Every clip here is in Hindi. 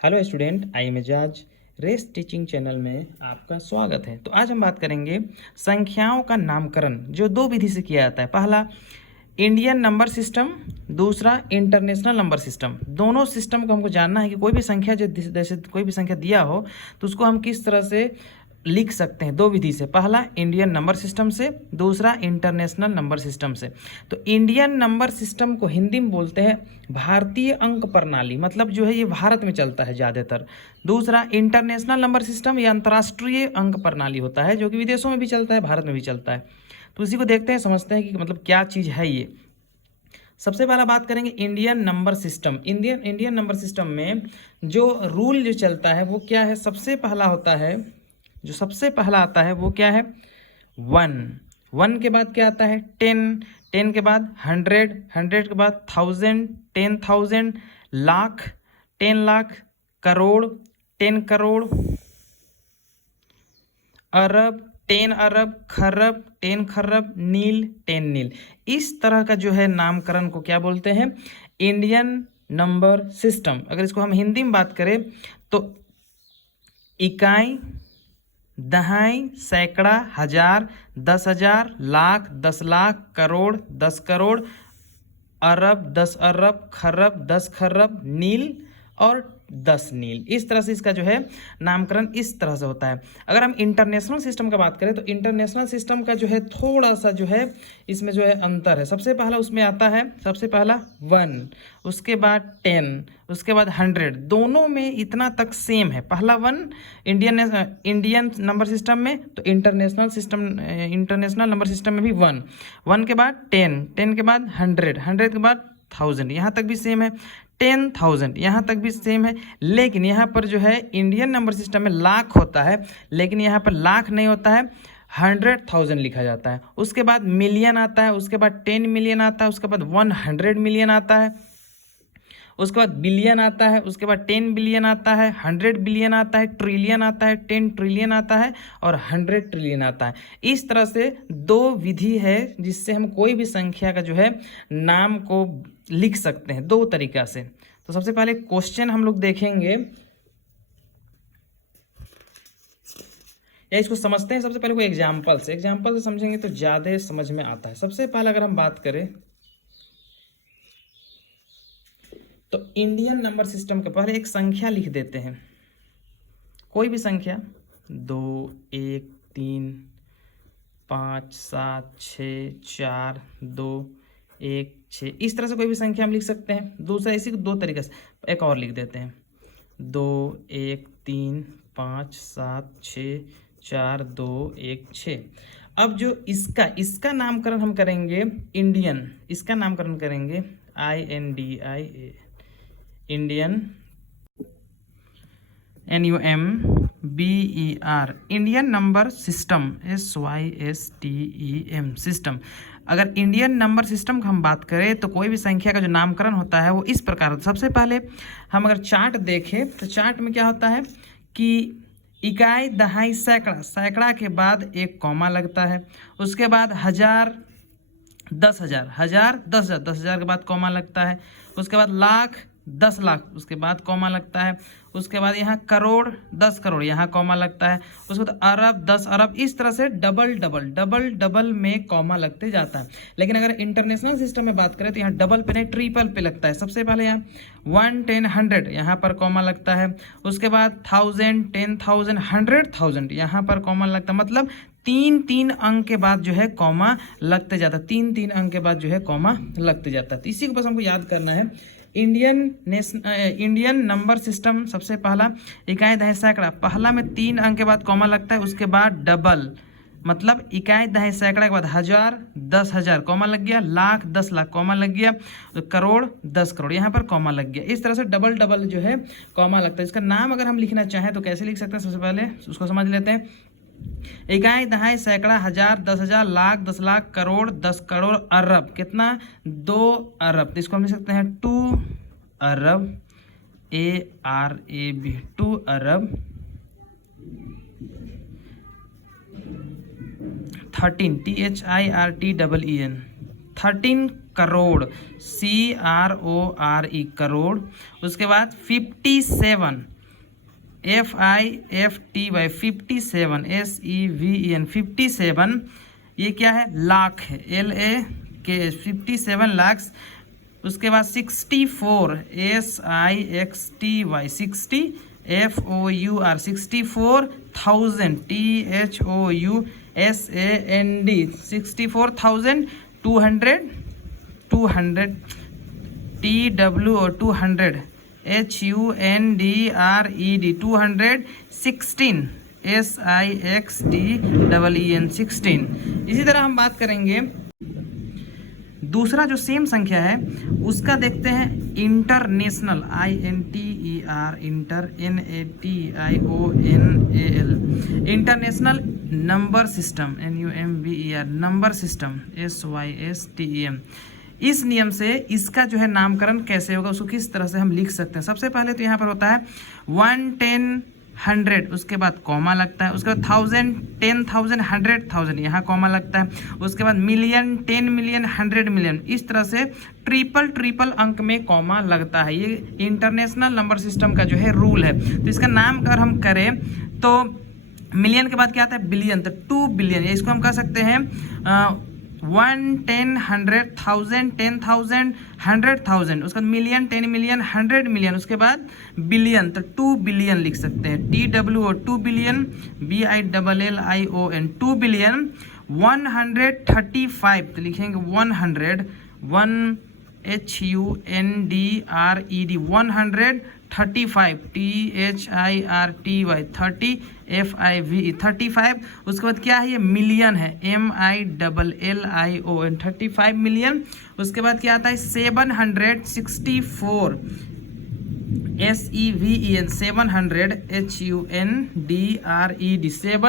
Hello student, I am Ejaz. Race teaching channel में आपका स्वागत है। तो आज हम बात करेंगे संख्याओं का नामकरण जो दो विधि से किया जाता है। पहला इंडियन नंबर सिस्टम, दूसरा इंटरनेशनल नंबर सिस्टम। दोनों सिस्टम को हमको जानना है कि कोई भी संख्या जैसे कोई भी संख्या दिया हो तो उसको हम किस तरह से लिख सकते हैं। दो विधि से, पहला इंडियन नंबर सिस्टम से, दूसरा इंटरनेशनल नंबर सिस्टम से। तो इंडियन नंबर सिस्टम को हिंदी में बोलते हैं भारतीय अंक प्रणाली, मतलब जो है ये भारत में चलता है ज़्यादातर। दूसरा इंटरनेशनल नंबर सिस्टम, ये अंतर्राष्ट्रीय अंक प्रणाली होता है जो कि विदेशों में भी चलता है, भारत में भी चलता है। तो इसी को देखते हैं, समझते हैं कि मतलब क्या चीज़ है ये। सबसे पहला बात करेंगे Indian number system. Indian number system में जो रूल जो चलता है वो क्या है। सबसे पहला होता है, जो सबसे पहला आता है वो क्या है, 1 के बाद क्या आता है 10 के बाद 100 के बाद 1000, 10,000, लाख, 10 लाख, करोड़, 10 करोड़, अरब, 10 अरब, खरब, 10 खरब, नील, 10 नील। इस तरह का जो है नामकरण को क्या बोलते हैं, इंडियन नंबर सिस्टम। अगर इसको हम हिंदी में बात करें तो इकाई, दहाई, सैकड़ा, हजार, 10,000, लाख, 10 लाख, करोड़, 10 करोड़, अरब, 10 अरब, खरब, 10 खरब, नील और 10 नील। इस तरह से इसका जो है नामकरण इस तरह से होता है। अगर हम इंटरनेशनल सिस्टम का बात करें तो इंटरनेशनल सिस्टम का जो है थोड़ा सा जो है इसमें जो है अंतर है। सबसे पहला उसमें आता है, सबसे पहला 1, उसके बाद 10, उसके बाद 100। दोनों में इतना तक सेम है। पहला 1 इंडियन नंबर सिस्टम में, तो इंटरनेशनल नंबर सिस्टम में भी 1 के बाद 10 के बाद 100 के बाद 1000, यहाँ तक भी सेम है। 10,000 यहाँ तक भी सेम है। लेकिन यहाँ पर जो है इंडियन नंबर सिस्टम में लाख होता है, लेकिन यहाँ पर लाख नहीं होता है, 100,000 लिखा जाता है। उसके बाद मिलियन आता है, उसके बाद 10 मिलियन आता है, उसके बाद 100 मिलियन आता है, उसके बाद बिलियन आता है, उसके बाद 10 बिलियन आता है, 100 बिलियन आता है, ट्रिलियन आता है, 10 ट्रिलियन आता है और 100 ट्रिलियन आता है। इस तरह से दो विधि है जिससे हम कोई भी संख्या का जो है नाम को लिख सकते हैं, दो तरीका से। तो सबसे पहले क्वेश्चन हम लोग देखेंगे या इसको समझते हैं। सबसे पहले कोई एग्जाम्पल से समझेंगे तो ज़्यादा समझ में आता है। सबसे पहले अगर हम बात करें तो इंडियन नंबर सिस्टम के पहले एक संख्या लिख देते हैं, कोई भी संख्या, 2, 1, 3, 5, 7, 6, 4, 2, 1, 6। इस तरह से कोई भी संख्या हम लिख सकते हैं। दूसरा इसी को दो तरीके से एक और लिख देते हैं, 2, 1, 3, 5, 7, 6, 4, 2, 1, 6। अब जो इसका नामकरण हम करेंगे इंडियन, इसका नामकरण करेंगे INDIA, Indian, NUMBER, Indian number system, SYSTEM, system. अगर इंडियन नंबर सिस्टम का हम बात करें तो कोई भी संख्या का जो नामकरण होता है वो इस प्रकार होता है। सबसे पहले हम अगर चार्ट देखें तो चार्ट में क्या होता है कि इकाई, दहाई, सैकड़ा, सैकड़ा के बाद एक कॉमा लगता है। उसके बाद हजार, 10,000, हजार, 10,000, 10,000 के बाद कॉमा लगता है। उसके बाद लाख, 10 लाख, उसके बाद कॉमा लगता है। उसके बाद यहाँ करोड़, 10 करोड़, यहाँ कॉमा लगता है। उसके बाद अरब, 10 अरब। इस तरह से डबल डबल डबल डबल में कॉमा लगते जाता है। लेकिन अगर इंटरनेशनल सिस्टम में बात करें तो यहाँ डबल पे नहीं, ट्रिपल पे लगता है। सबसे पहले यहाँ 1, 10, 100, यहाँ पर कॉमा लगता है। उसके बाद 1000, 10,000, 100,000, यहाँ पर कॉमा लगता है। मतलब 3 अंक के बाद जो है कॉमा लगते जाता है, 3 अंक के बाद जो है कॉमा लगते जाता है। तो इसी को बस हमको याद करना है। इंडियन नंबर सिस्टम, सबसे पहला इकाई, दहाई, सैकड़ा, पहला में 3 अंक के बाद कॉमा लगता है। उसके बाद डबल, मतलब इकाई, दहाई, सैकड़ा के बाद हजार, 10,000 कॉमा लग गया, लाख, 10 लाख कॉमा लग गया, करोड़, 10 करोड़, यहाँ पर कॉमा लग गया। इस तरह से डबल डबल जो है कॉमा लगता है। इसका नाम अगर हम लिखना चाहें तो कैसे लिख सकते हैं, सबसे पहले उसको समझ लेते हैं। इकाई, दहाई, सैकड़ा, हजार, 10,000, लाख, 10 लाख, करोड़, 10 करोड़, अरब, कितना, 2 अरब। तो इसको हम लिख सकते हैं 2 अरब, ARAB, 2 अरब। 13, THIRTEEN, 13 करोड़, CRORE करोड़। उसके बाद 57, FIFTY 57, SEVEN 57, ये क्या है, लाख है, LAK 57 लाख। उसके बाद 64, SIXTY 60, FOUR 64,000, THOUSAND 64,200, 200, TWO 200, HUNDRED 216, SIXTEEN 16। इसी तरह हम बात करेंगे दूसरा जो सेम संख्या है उसका, देखते हैं international, INTER inter NATIONAL international number system, NUMBER number system, SYSTEM। इस नियम से इसका जो है नामकरण कैसे होगा, उसको किस तरह से हम लिख सकते हैं। सबसे पहले तो यहाँ पर होता है 1, 10, 100, उसके बाद कॉमा लगता है। उसके बाद 1000, 10,000, 100,000, यहाँ कॉमा लगता है। उसके बाद मिलियन, 10 मिलियन, 100 मिलियन, इस तरह से ट्रिपल अंक में कॉमा लगता है। ये इंटरनेशनल नंबर सिस्टम का जो है रूल है। तो इसका नाम अगर हम करें तो मिलियन के बाद क्या आता है, बिलियन, तो 2 बिलियन। इसको हम कह सकते हैं 1, 10, 100, 1000, 10,000, 100,000, उसके बाद मिलियन, 10 मिलियन, 100 मिलियन, उसके बाद बिलियन, तो 2 बिलियन लिख सकते हैं, TWO 2 बिलियन, BILLION 2 बिलियन। 135 तो लिखेंगे 100, 1HUNDRED 135, THIRTY 30, FIVE 35। उसके बाद क्या है, ये मिलियन है, MILLION 35 मिलियन। उसके बाद क्या आता है 764, SEVEN 700,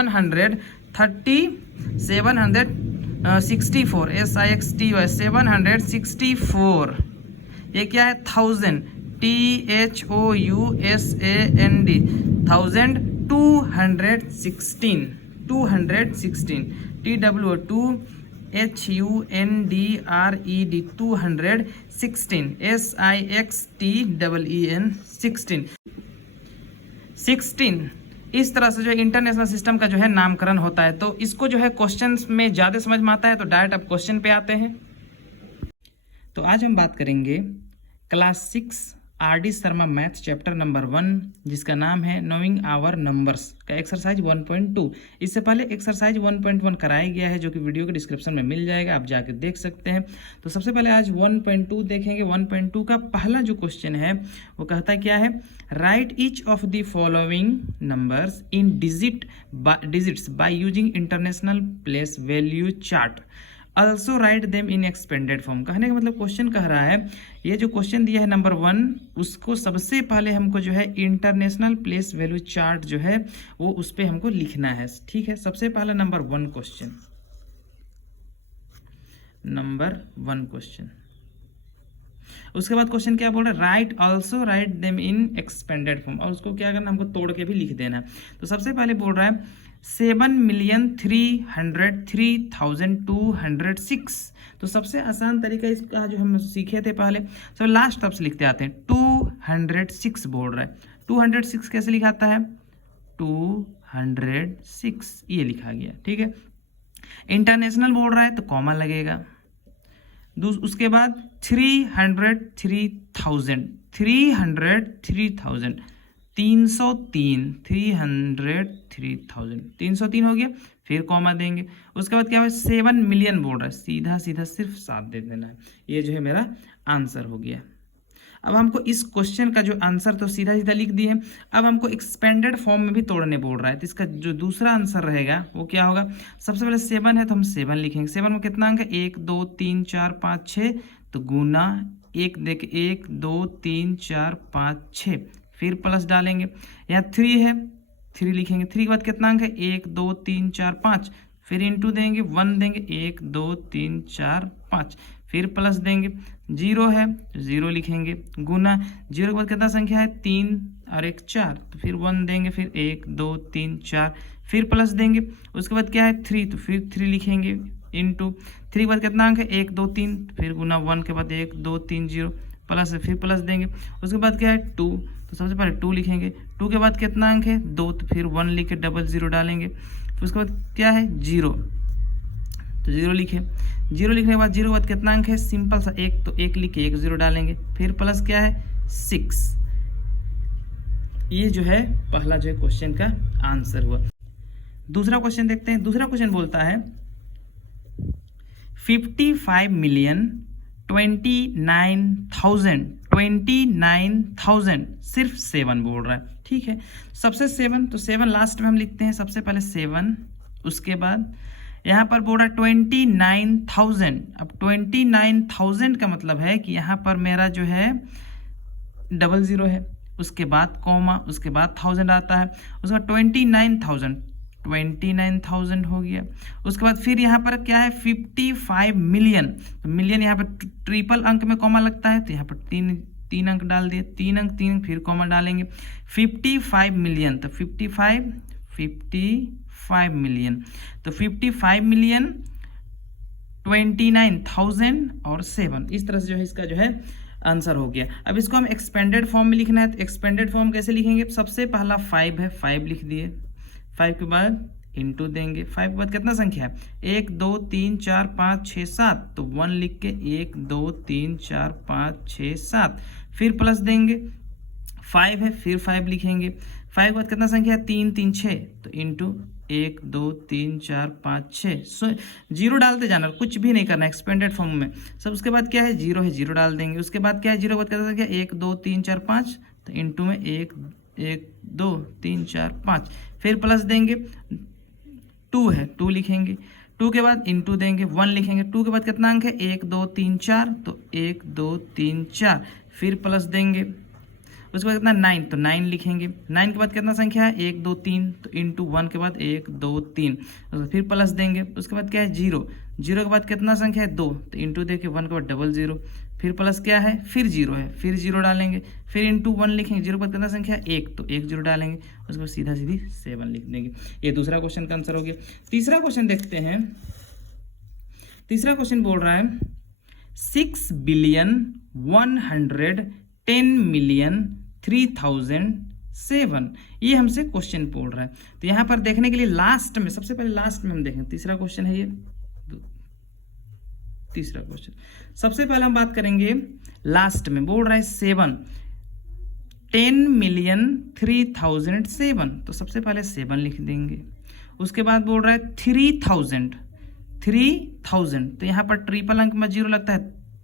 HUNDRED 764, SIXTY 764। ये क्या है, 1000, THOUSAND 1000, 216, 216, TWO 2, HUNDRED 216, SIXTEEN 16। इस तरह से जो इंटरनेशनल सिस्टम का जो है नामकरण होता है। तो इसको जो है क्वेश्चंस में ज़्यादा समझ में आता है, तो डायरेक्ट अब क्वेश्चन पे आते हैं। तो आज हम बात करेंगे class 6 RD Sharma math chapter number 1, जिसका नाम है नोइंग आवर नंबर्स का एक्सरसाइज 1.2। इससे पहले एक्सरसाइज 1.1 कराया गया है, जो कि वीडियो के डिस्क्रिप्शन में मिल जाएगा, आप जाके देख सकते हैं। तो सबसे पहले आज 1.2 देखेंगे। 1.2 का पहला जो क्वेश्चन है वो कहता है क्या है, right each of the following numbers in digits by using international place value chart, also write them in expanded form. कहने का मतलब क्वेश्चन कह रहा है, ये जो क्वेश्चन दिया है नंबर 1, उसको सबसे पहले हमको जो है इंटरनेशनल प्लेस वैल्यू चार्ट जो है वो उस पर हमको लिखना है। ठीक है, सबसे पहला नंबर 1 क्वेश्चन, नंबर 1 क्वेश्चन। उसके बाद क्वेश्चन क्या बोल रहा है, right also write them in expanded form, और उसको क्या करना, हमको तोड़ के भी लिख देना है। तो सबसे पहले बोल रहा है 7,303,206। तो सबसे आसान तरीका इसका जो हम सीखे थे पहले, तो लास्ट तब से लिखते आते हैं 206 बोल रहा है। 206 कैसे लिखाता है, 206, ये लिखा गया। ठीक है, इंटरनेशनल बोल रहा है तो कॉमा लगेगा। उसके बाद 303,000, 303,000, 303,000, 303 हो गया, फिर कॉमा देंगे। उसके बाद क्या है, 7 मिलियन बोल रहा है, सीधा सीधा सिर्फ 7 दे देना है। ये जो है मेरा आंसर हो गया। अब हमको इस क्वेश्चन का जो आंसर तो सीधा सीधा लिख दिए, अब हमको एक्सपेंडेड फॉर्म में भी तोड़ने बोल रहा है। तो इसका जो दूसरा आंसर रहेगा वो क्या होगा, सबसे पहले 7 है तो हम 7 लिखेंगे। 7 में कितना अंक है, 1 2 3 4 5 6, तो गुना 1 देख 1 2 3 4 5 6, फिर प्लस डालेंगे। यहाँ 3 है, 3 लिखेंगे। 3 के बाद कितना अंक है, 1 2 3 4 5, फिर इंटू देंगे, 1 देंगे, 1 2 3 4 5, फिर प्लस देंगे। 0 है तो 0 लिखेंगे, गुना 0 के बाद कितना संख्या है, 3 और 1 4, तो फिर 1 देंगे, फिर 1 2 3 4, फिर प्लस देंगे। उसके बाद क्या है 3, तो फिर 3 लिखेंगे, इंटू 3 के बाद कितना अंक है 1 2 3, फिर गुना 1 के बाद 1 2 3 0 प्लस है, फिर प्लस देंगे। उसके बाद क्या है 2, तो सबसे पहले 2 लिखेंगे। 2 के बाद कितना अंक है 2, तो फिर 1 लिख के डबल 0 डालेंगे। फिर उसके बाद क्या है 0, तो 0 लिखे। 0 लिखने के बाद 0 के बाद कितना अंक है सिंपल सा 1, तो 1 लिख के 1 0 डालेंगे। फिर प्लस क्या है 6। ये जो है पहला जो है क्वेश्चन का आंसर हुआ। दूसरा क्वेश्चन देखते हैं। दूसरा क्वेश्चन बोलता है 59,029,000 सिर्फ 7 बोल रहा है। ठीक है, सबसे 7, तो 7 लास्ट में हम लिखते हैं। सबसे पहले 7, उसके बाद यहाँ पर बोल रहा है 29,000। अब 29,000 का मतलब है कि यहाँ पर मेरा जो है डबल 0 है, उसके बाद कॉमा, उसके बाद 1000 आता है, उसके बाद 29,000 हो गया। उसके बाद फिर यहाँ पर क्या है 55 मिलियन, तो मिलियन यहाँ पर ट्रिपल अंक में कॉमा लगता है, तो यहाँ पर तीन अंक डाल दिए, 3 अंक 3 फिर कॉमा डालेंगे। 55 मिलियन, तो 55 मिलियन, तो 55 मिलियन 29,000 और 7, इस तरह से जो है इसका जो है आंसर हो गया। अब इसको हम एक्सपेंडेड फॉर्म में लिखना है, तो एक्सपेंडेड फॉर्म कैसे लिखेंगे? सबसे पहला 5 है, 5 लिख दिए। 5 के बाद इंटू देंगे। 5 के बाद कितना संख्या है 1 2 3 4 5 6 7, तो 1 लिख के 1 2 3 4 5 6 7, फिर प्लस देंगे। 5 है, फिर 5 लिखेंगे। 5 के बाद कितना संख्या है 3 3 6, तो इंटू 1 2 3 4 5 6, 0 डालते जाना, कुछ भी नहीं करना एक्सपेंडेड फॉर्म में सब। उसके बाद क्या है 0 है, 0 डाल देंगे। उसके बाद क्या है 0 के बाद कितना संख्या 1 2 3 4 5, तो इंटू में 1 1 2 3 4 5, फिर प्लस देंगे। 2 है, 2 लिखेंगे। 2 के बाद इंटू देंगे, 1 लिखेंगे। 2 के बाद कितना अंक है 1 2 3 4, तो 1 2 3 4, फिर प्लस देंगे। उसके बाद कितना 9, तो 9 लिखेंगे। 9 के बाद कितना संख्या है 1 2 3, तो इंटू 1 के बाद 1 2 3, फिर प्लस देंगे। उसके बाद क्या है 0 के बाद कितना संख्या है 2, तो इंटू देके 1 के बाद डबल 0, फिर प्लस क्या है फिर 0 है, फिर 0 डालेंगे। फिर इंटू 1 लिखेंगे। 0 के बाद कितना संख्या है 1, तो 1 0 डालेंगे। उसके बाद सीधा सीधी 7 लिख देंगे। ये दूसरा क्वेश्चन का आंसर हो गया। तीसरा क्वेश्चन देखते हैं। तीसरा क्वेश्चन बोल रहा है 6,110,000,003,007, ये हमसे क्वेश्चन बोल रहा है। तो यहाँ पर देखने के लिए लास्ट में, सबसे पहले लास्ट में हम देखें। तीसरा क्वेश्चन है ये, तीसरा क्वेश्चन सबसे पहले हम बात करेंगे लास्ट में। बोल रहा है 7, 10,003,007, तो सबसे पहले 7 लिख देंगे। उसके बाद बोल रहा है 3,000, तो यहाँ पर ट्रिपल अंक में 0 लगता है,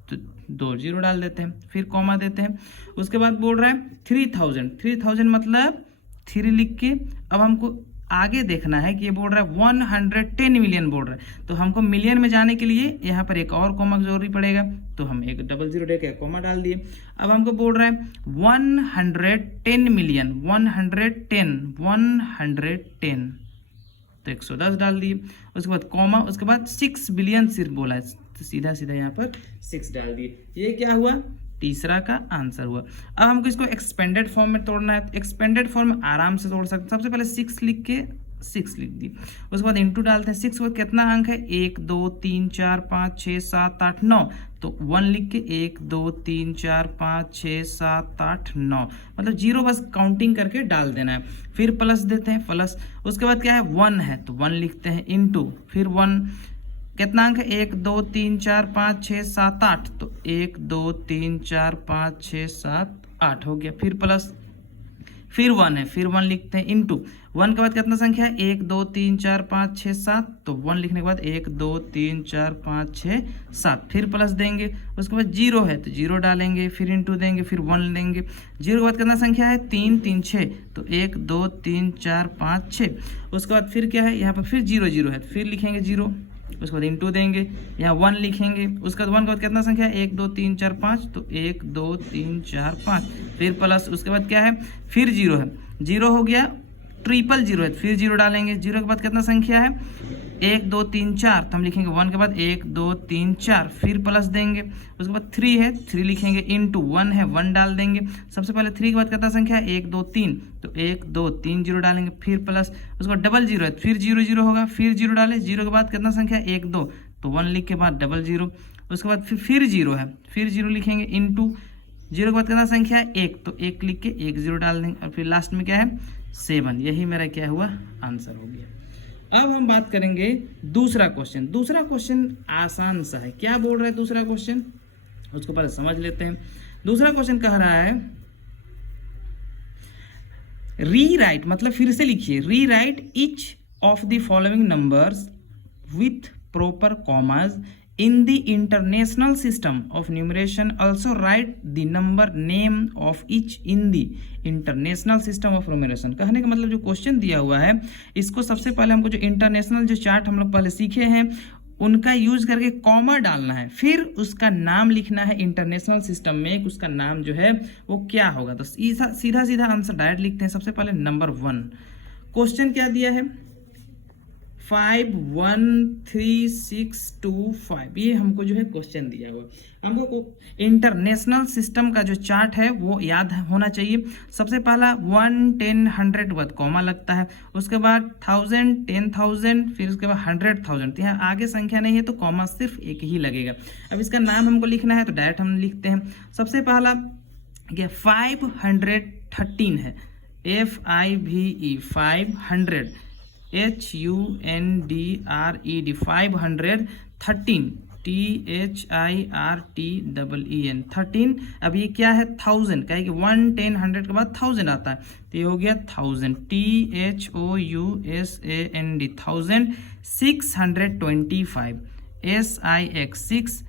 तो 2 0 डाल देते हैं, फिर कॉमा देते हैं। उसके बाद बोल रहा है 3,000 मतलब 3 लिख के अब हमको आगे देखना है कि ये बोल रहा है 110 मिलियन बोल रहा है, तो हमको मिलियन में जाने के लिए यहाँ पर एक और कॉमा जरूरी पड़ेगा, तो हम एक डबल 0 दे के कॉमा डाल दिए। अब हमको बोल रहा है 110 मिलियन, 110, तो 110 डाल दिए। उसके बाद कॉमा, उसके बाद 6 बिलियन सिर्फ बोला है, तो सीधा सीधा यहाँ पर 6 डाल दिए। ये क्या हुआ तीसरा का आंसर हुआ। अब हमको इसको एक्सपेंडेड फॉर्म में तोड़ना है, तो एक्सपेंडेड फॉर्म आराम से तोड़ सकते हैं। सबसे पहले 6 लिख के 6 लिख दी। उसके बाद इंटू डालते हैं। 6 के बाद कितना अंक है 1 2 3 4 5 6 7 8 9, तो 1 लिख के 1 2 3 4 5 6 7 8 9, मतलब 0 बस काउंटिंग करके डाल देना है। फिर प्लस देते हैं, प्लस। उसके बाद क्या है 1 है, तो 1 लिखते हैं इंटू, फिर 1 कितना अंक है 1 2 3 4 5 6 7 8, तो 1 2 3 4 5 6 7 8 हो गया। फिर प्लस, फिर 1 है, फिर 1 लिखते हैं इंटू। 1 के बाद कितना संख्या है 1 2 3 4 5 6 7, तो 1 लिखने के बाद 1 2 3 4 5 6 7, फिर प्लस देंगे। उसके बाद 0 है, तो 0 डालेंगे, फिर इंटू देंगे, फिर 1 लेंगे। 0 के बाद कितना संख्या है 3 3 6, तो 1 2 3 4 5 6। उसके बाद फिर क्या है यहाँ पर फिर 0 0 है, फिर लिखेंगे 0। उसके बाद इंटू देंगे, यहाँ 1 लिखेंगे। उसके बाद 1 के बाद कितना संख्या है 1 2 3 4 5, तो 1 2 3 4 5, फिर प्लस। उसके बाद क्या है फिर 0 है, 0 हो गया, ट्रिपल 0 है, फिर 0 डालेंगे। 0 के बाद कितना संख्या है 1 2 3 4, तो हम लिखेंगे 1 के बाद 1 2 3 4, फिर प्लस देंगे। उसके बाद 3 है, 3 लिखेंगे इंटू 1 है, 1 डाल देंगे। सबसे पहले 3 के बाद कितना संख्या है 1 2 3, तो 1 2 3 0 डालेंगे, फिर प्लस। उसके बाद डबल 0 है, फिर 0 0 होगा, फिर 0 डालें। 0 के बाद कितना संख्या है 1 2, तो 1 लिख के बाद 00, उसके बाद फिर 0 है, फिर 0 लिखेंगे, इनटू 0 के बाद कितना संख्या है 1, तो 1 लिख के 1 0 डाल देंगे और फिर लास्ट में क्या है 7। यही मेरा क्या हुआ आंसर हो गया। अब हम बात करेंगे दूसरा क्वेश्चन। दूसरा क्वेश्चन आसान सा है। क्या बोल रहा है दूसरा क्वेश्चन, उसको पहले समझ लेते हैं। दूसरा क्वेश्चन कह रहा है रीराइट, मतलब फिर से लिखिए, rewrite each of the following numbers with proper commas in the international system of numeration. Also write the number name of each in the international system of numeration. कहने का मतलब जो क्वेश्चन दिया हुआ है इसको सबसे पहले हमको जो इंटरनेशनल जो चार्ट हम लोग पहले सीखे हैं उनका यूज करके कॉमा डालना है, फिर उसका नाम लिखना है इंटरनेशनल सिस्टम में, उसका नाम जो है वो क्या होगा। तो सीधा सीधा आंसर डायरेक्ट लिखते हैं। सबसे पहले नंबर 1, क्वेश्चन क्या दिया है 5 1 3 6 2 5, ये हमको जो है क्वेश्चन दिया हुआ। हमको इंटरनेशनल सिस्टम का जो चार्ट है वो याद होना चाहिए। सबसे पहला 1 10 100 के बाद कॉमा लगता है, उसके बाद 1000 10,000, फिर उसके बाद 100,000। तो यहाँ आगे संख्या नहीं है तो कॉमा सिर्फ एक ही लगेगा। अब इसका नाम हमको लिखना है तो डायरेक्ट हम लिखते हैं। सबसे पहला क्या 513 है, FIVE 500, HUNDRED 513, THIRTEEN 13। अब ये क्या है 1000, कहे कि 1 10 100 के बाद 1000 आता है तो ये हो गया 1000, THOUSAND 1000। 625 SIX 6,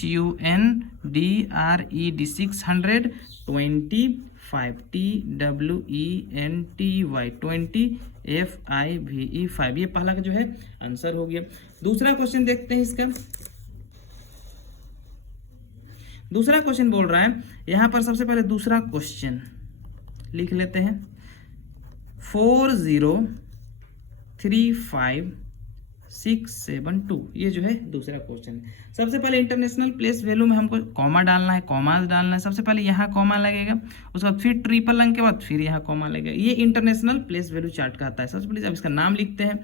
HUNDRED 625, TWENTY 20, FIVE 5। ये पहला का जो है आंसर हो गया। दूसरा क्वेश्चन देखते हैं इसका। दूसरा क्वेश्चन बोल रहा है, यहां पर सबसे पहले दूसरा क्वेश्चन लिख लेते हैं 4035672, ये जो है दूसरा क्वेश्चन है। सबसे पहले इंटरनेशनल प्लेस वैल्यू में हमको कॉमा डालना है, कॉमास डालना है। सबसे पहले यहाँ कॉमा लगेगा, उसके बाद फिर ट्रिपल अंक के बाद फिर यहाँ कॉमा लगेगा। ये इंटरनेशनल प्लेस वैल्यू चार्ट का आता है। सबसे पहले अब इसका नाम लिखते हैं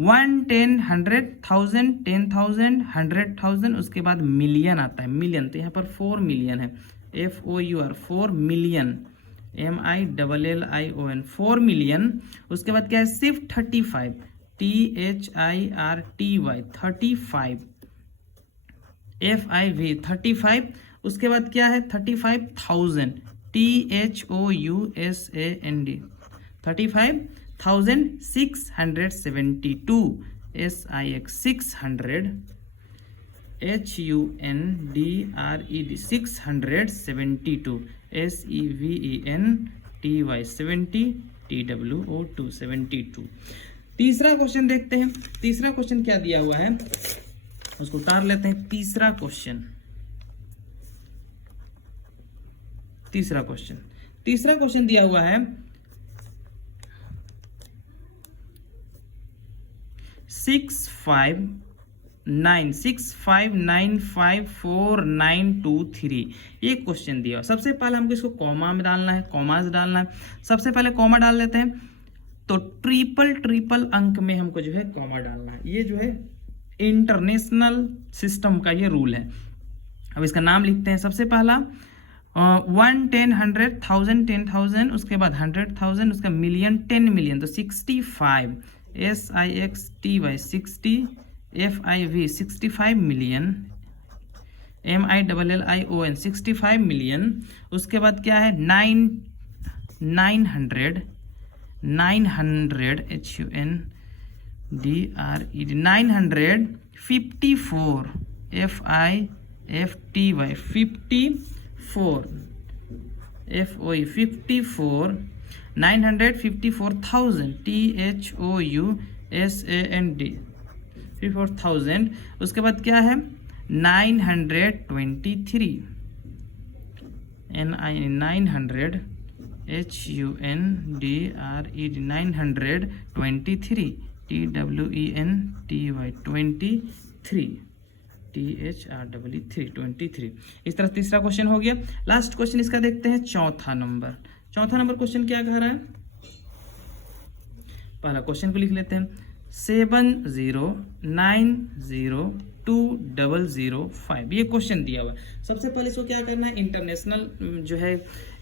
1 10 100 1000 10,000 100,000, उसके बाद मिलियन आता है, मिलियन। तो यहाँ पर 4 मिलियन है, FOUR 4 मिलियन, MILLION 4 मिलियन। उसके बाद क्या है सिर्फ 35, THIRTY 35, FIV 35। उसके बाद क्या है 35,000, THOUSAND 35,000। 672 SIX 600, HUNDRED 672, SEVENTY 70, TWO2 72। तीसरा क्वेश्चन देखते हैं। तीसरा क्वेश्चन क्या दिया हुआ है उसको उतार लेते हैं। तीसरा क्वेश्चन दिया हुआ है 659654953। ये क्वेश्चन दिया। सबसे पहले हमको इसको कॉमा में डालना है, कॉमास डालना है। सबसे पहले कॉमा डाल लेते हैं, तो ट्रिपल अंक में हमको जो है कॉमा डालना है। ये जो है इंटरनेशनल सिस्टम का ये रूल है। अब इसका नाम लिखते हैं। सबसे पहला 1 10 100 1000 10,000, उसके बाद 100,000, उसका मिलियन 10 मिलियन, तो 65 SIXTY 60, FIV 65 million, MILLION 65 million. उसके बाद क्या है 900 HUNDRED 954 FIFTY 54 FOE 54 954,000 THOUSAND 54,000। उसके बाद क्या है 923 900 HUNDRED 923 TWENTY 23 THREE 23। इस तरह तीसरा क्वेश्चन हो गया। लास्ट क्वेश्चन इसका देखते हैं चौथा नंबर क्वेश्चन क्या कह रहा है। पहला क्वेश्चन को लिख लेते हैं 7090205। ये क्वेश्चन दिया हुआ है। सबसे पहले इसको क्या करना है, इंटरनेशनल जो है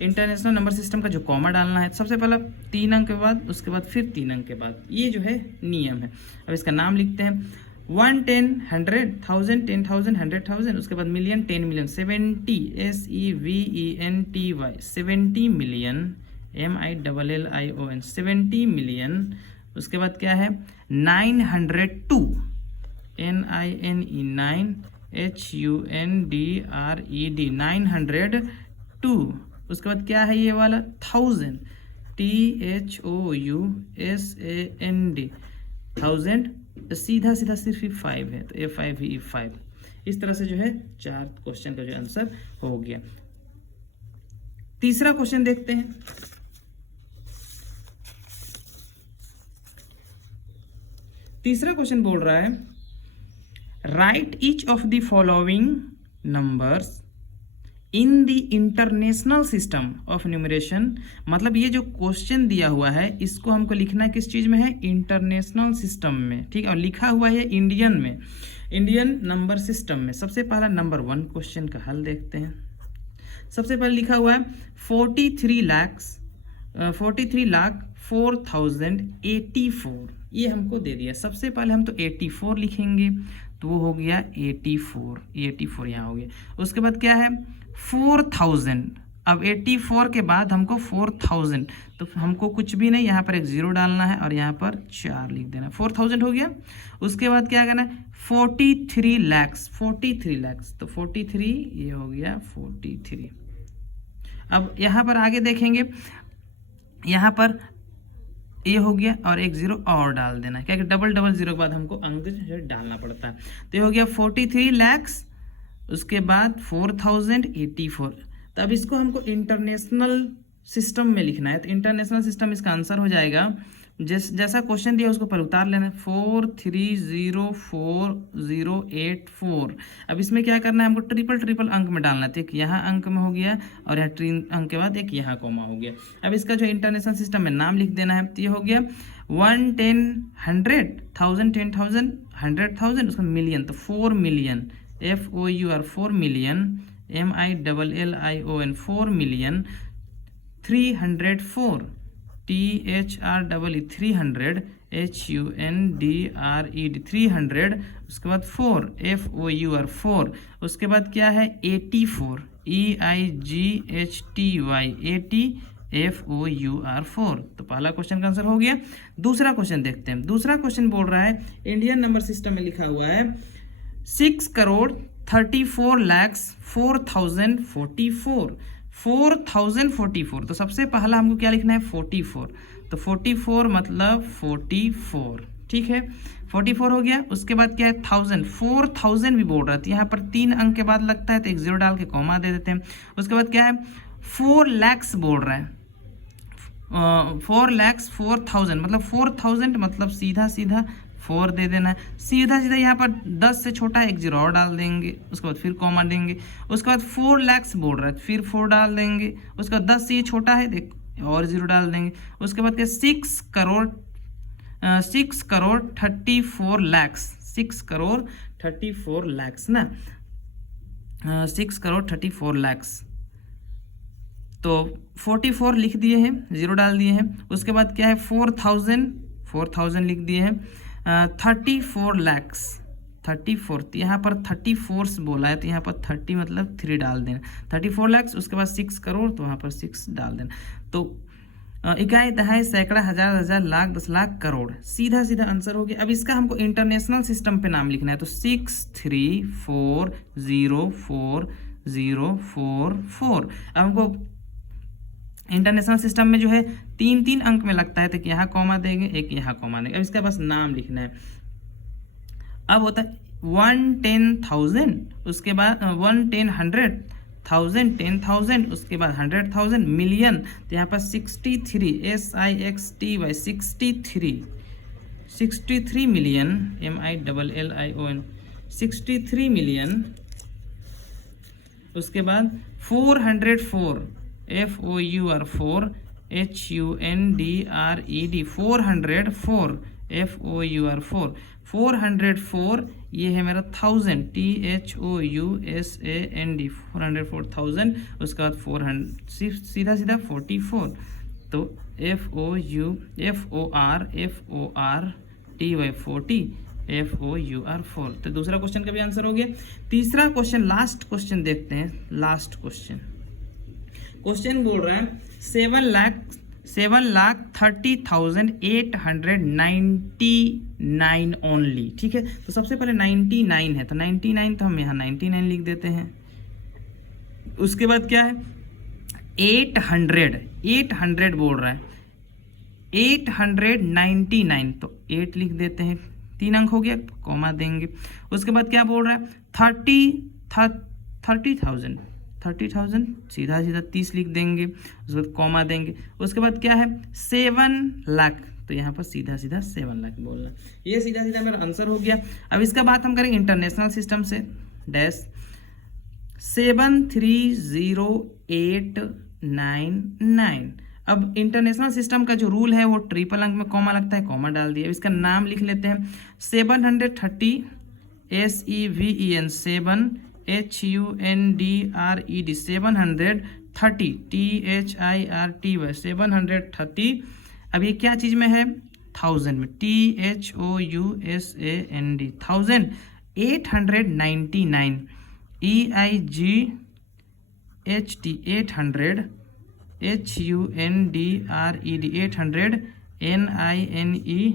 इंटरनेशनल नंबर सिस्टम का जो कॉमा डालना है। सबसे पहला 3 अंक के बाद, उसके बाद फिर 3 अंक के बाद, ये जो है नियम है। अब इसका नाम लिखते हैं 1, 10, 100, 1000, 10,000, 100,000, उसके बाद million, 10 million, 70 SEVENTY 70 million MILLION 70 million. उसके बाद क्या है 902 NINE 9HUNDRED 902। उसके बाद क्या है ये वाला 1000 THOUSAND 1000। सीधा सीधा सिर्फ ही 5 है, तो A5 ही E5। इस तरह से जो है 4 क्वेश्चन का जो आंसर हो गया। तीसरा क्वेश्चन देखते हैं। तीसरा क्वेश्चन बोल रहा है right each of the following numbers in the international system of numeration. मतलब ये जो क्वेश्चन दिया हुआ है इसको हमको लिखना है किस चीज में है, इंटरनेशनल सिस्टम में, ठीक है। और लिखा हुआ है इंडियन में, इंडियन नंबर सिस्टम में। सबसे पहला नंबर 1 क्वेश्चन का हल देखते हैं। सबसे पहले लिखा हुआ है 43,04,084। ये हमको दे दिया। सबसे पहले हम तो 84 लिखेंगे, तो वो हो गया 84, ये 84 यहाँ हो गया। उसके बाद क्या है 4000। अब 84 के बाद हमको 4000, तो हमको कुछ भी नहीं, यहाँ पर एक 0 डालना है और यहाँ पर 4 लिख देना। 4000 हो गया। उसके बाद क्या करना है 43 lakhs, 43 lakhs, तो 43 ये हो गया 43। अब यहाँ पर आगे देखेंगे, यहाँ पर ये हो गया और एक 0 और डाल देना, क्या कि डबल 0 के बाद हमको अंक जो है डालना पड़ता है। तो ये हो गया 43 lakhs, उसके बाद 4084। तो अब इसको हमको इंटरनेशनल सिस्टम में लिखना है, तो इंटरनेशनल सिस्टम इसका आंसर हो जाएगा जैसा क्वेश्चन दिया उसको पर उतार लेना, 4304,084। अब इसमें क्या करना है हमको ट्रिपल अंक में डालना था। एक यहाँ अंक में हो गया और यहाँ 3 अंक के बाद एक यहाँ कॉमा हो गया। अब इसका जो इंटरनेशनल सिस्टम में नाम लिख देना है। तो ये हो गया 1, 10, 100, 1000, 10,000, 100,000, उसका मिलियन, तो 4 million FOUR 4 million MILLION 4 million. 304 THREE 300 HUNDRED 300। उसके बाद 4 FOUR 4। उसके बाद क्या है 84 EIGHTY 80 FOUR 4। तो पहला क्वेश्चन का आंसर हो गया। दूसरा क्वेश्चन देखते हैं। दूसरा क्वेश्चन बोल रहा है इंडियन नंबर सिस्टम में लिखा हुआ है 6,34,04,044 4044। तो सबसे पहला हमको क्या लिखना है 44। तो 44 मतलब 44, ठीक है। 44 हो गया। उसके बाद क्या है 1000, 4000 भी बोल रहा है, तो यहाँ पर 3 अंक के बाद लगता है तो एक 0 डाल के कॉमा दे देते हैं। उसके बाद क्या है 4 lakhs बोल रहा है, 4 lakhs 4000 मतलब 4000 मतलब सीधा सीधा 4 दे देना है। सीधा सीधा यहाँ पर 10 से छोटा एक 0 और डाल देंगे, उसके बाद फिर कॉमा देंगे। उसके बाद 4 lakhs बोल रहा है, फिर 4 डाल देंगे। उसके बाद 10 से ये छोटा है एक और 0 डाल देंगे। उसके बाद क्या 6 करोड़ 34 lakhs 6 करोड़ 34 lakhs ना 6 करोड़ 34 lakhs। तो 44 लिख दिए हैं, 0 डाल दिए हैं। उसके बाद क्या है 4000 लिख दिए हैं। 34 lakhs 34, तो यहाँ पर 34 बोला है, तो यहाँ पर 30 मतलब 3 डाल देना। 34 lakhs। उसके बाद 6 करोड़, तो वहाँ पर 6 डाल देना। तो इकाई, दहाई, सैकड़ा, हजार, लाख, 10 लाख, करोड़, सीधा सीधा आंसर हो गया। अब इसका हमको इंटरनेशनल सिस्टम पे नाम लिखना है, तो 634,04044। अब हमको इंटरनेशनल सिस्टम में जो है 3 अंक में लगता है, तो यहाँ कॉमा देंगे, एक यहाँ कॉमा देंगे। अब इसका बस नाम लिखना है। अब होता है 110,000, उसके बाद 110 100,000 10,000, उसके बाद 100,000 मिलियन। तो यहाँ पर 63 SIXTY 63 मिलियन MILLION 63 मिलियन। उसके बाद 404 FOUR 4 HUNDRED 404 FOUR 4, 404 ये है मेरा 1000, THOUSAND 404,000, उसके बाद 400 सीधा सीधा 44, तो FORTY 40, FOUR 4। तो दूसरा क्वेश्चन का भी आंसर हो गया। तीसरा क्वेश्चन, लास्ट क्वेश्चन देखते हैं। लास्ट क्वेश्चन बोल रहा है 7,30,899 ओनली। ठीक है, तो सबसे पहले 99 है, तो 99 तो हम यहाँ 99 लिख देते हैं। उसके बाद क्या है 800 बोल रहा है 899, तो 8 लिख देते हैं, 3 अंक हो गया, कॉमा देंगे। उसके बाद क्या बोल रहा है 30,000 सीधा सीधा 30 लिख देंगे, उसके बाद कॉमा देंगे। उसके बाद क्या है 7 लाख, तो यहाँ पर सीधा सीधा 7 लाख बोलना। ये सीधा सीधा मेरा आंसर हो गया। अब इसका बात हम करेंगे इंटरनेशनल सिस्टम से। डैश 730,899। अब इंटरनेशनल सिस्टम का जो रूल है वो ट्रिपल अंक में कॉमा लगता है, कॉमा डाल दिया। इसका नाम लिख लेते हैं 730 SEVEN 7 HUNDRED 730 THIRTY 730। अब ये क्या चीज़ में है 1000 में, THOUSAND 1000। 899 EIGHT 800 HUNDRED 800 NINE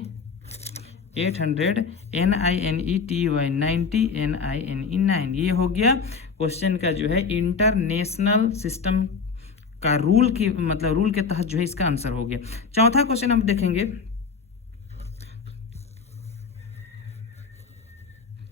800 NINETY 90 NINE 9। ये हो गया क्वेश्चन का जो है इंटरनेशनल सिस्टम का रूल की मतलब रूल के तहत जो है इसका आंसर हो गया। चौथा क्वेश्चन हम देखेंगे।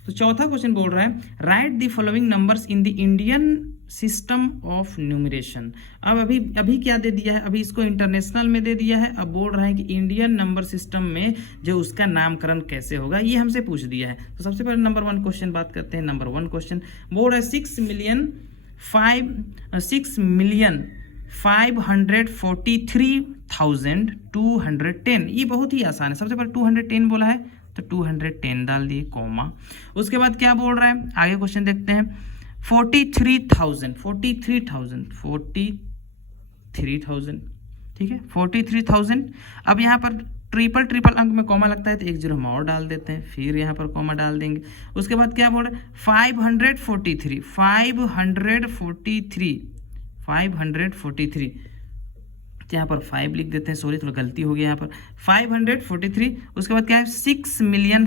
तो चौथा क्वेश्चन बोल रहा है right the following numbers in the Indian system of numeration. अब अभी क्या दे दिया है, अभी इसको इंटरनेशनल में दे दिया है। अब बोल रहा है कि इंडियन नंबर सिस्टम में जो उसका नामकरण कैसे होगा, ये हमसे पूछ दिया है। तो सबसे पहले नंबर 1 क्वेश्चन बात करते हैं। नंबर 1 क्वेश्चन बोल रहा है 6,543,210। ये बहुत ही आसान है। सबसे पहले 210 बोला है तो 210 डाल दिए, कॉमा। उसके बाद क्या बोल रहा है, आगे क्वेश्चन देखते हैं। 43,000 ठीक है 43,000। अब यहाँ पर ट्रिपल अंक में कॉमा लगता है तो एक जीरो हम और डाल देते हैं, फिर यहाँ पर कॉमा डाल देंगे। उसके बाद क्या बोल रहे हैं 543 यहाँ पर 5 लिख देते हैं, सॉरी थोड़ा गलती हो गया यहाँ पर 543। उसके बाद क्या है 6 मिलियन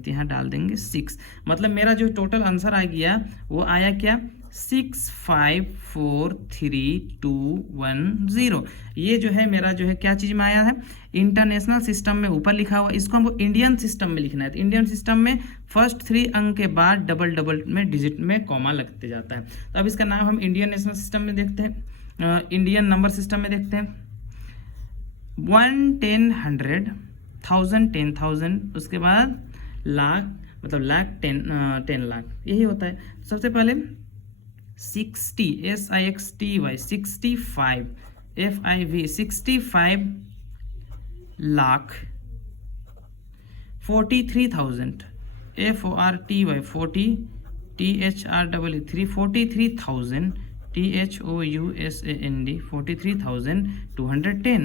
तो यहाँ डाल देंगे 6। मतलब मेरा जो टोटल आंसर आ गया वो आया क्या 6,543,210। ये जो है मेरा जो है क्या चीज़ में आया है इंटरनेशनल सिस्टम में ऊपर लिखा हुआ। इसको हमको इंडियन सिस्टम में लिखना है। तो इंडियन सिस्टम में फर्स्ट 3 अंक के बाद डबल में डिजिट में कॉमा लगते जाता है। तो अब इसका नाम हम इंडियन नेशनल सिस्टम में देखते हैं, इंडियन नंबर सिस्टम में देखते हैं। 1 10 100 1000 10,000, उसके बाद लाख मतलब लाख 10 लाख, यही होता है। सबसे पहले 60 SIXTY 65 FIV 65 lakh. 43,000 FORTY 40 THREE 43,000 THOUSAND 43,210 210